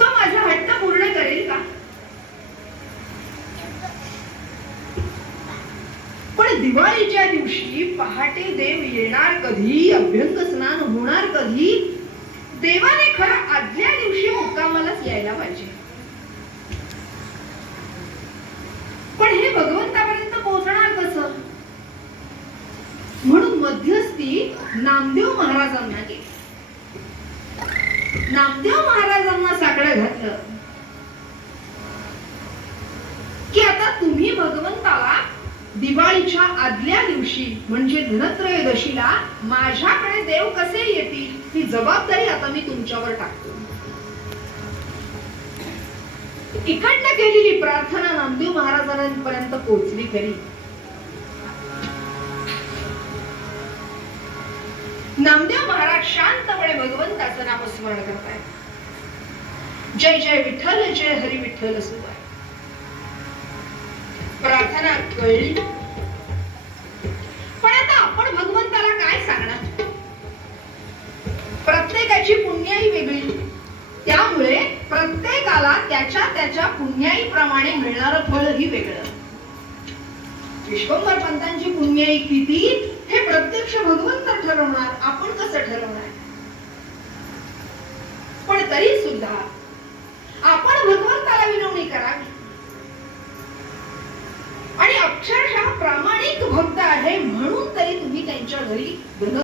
तो माझा हट्ट पूर्ण करेल का? पण दिवाळीच्या दिवशी पहाटे देव येणार कधी, अभ्यंग स्नान होणार कधी, देवाने खरं आदल्या दिवशी मुक्कामालाच यायला पाहिजे. पण हे भगवंतापर्यंत पोहोचणार कसं? म्हणून मध्यस्थी नामदेव महाराजांना गेली. नामदेव महाराजांना साकडं घातलं की आता तुम्ही भगवंताला दिवाळीच्या आदल्या दिवशी म्हणजे धनत्रयोदशीला माझ्याकडे देव कसे येतील ही जबाबदारी आता मी तुमच्यावर टाकतो. इकडनं केलेली प्रार्थना नामदेव महाराजांपर्यंत पोहोचली खरी. नामदेव महाराज शांतपणे भगवंताचं नामस्मरण करतायत. जय जय विठ्ठल, जय हरी विठ्ठल सुरू आहे. प्रार्थना कळली. पण आता आपण भगवंताला काय सांगणार? प्रत्येकाची पुण्याई वेगळी, त्यामुळे प्रत्येकाला त्याच्या त्याच्या पुण्याईप्रमाणे मिळणारं फळही वेगळं. विश्वंभर पंतांची पुण्याई किती हे प्रत्यक्ष भगवंत ठरवणार, आपण कसं ठरवणार? पण तरी सुद्धा आपण भगवंताला विनवणी करावी. आणि अक्षरशः प्रामाणिक भक्त आहे म्हणून तरी तुम्ही त्यांच्या घरी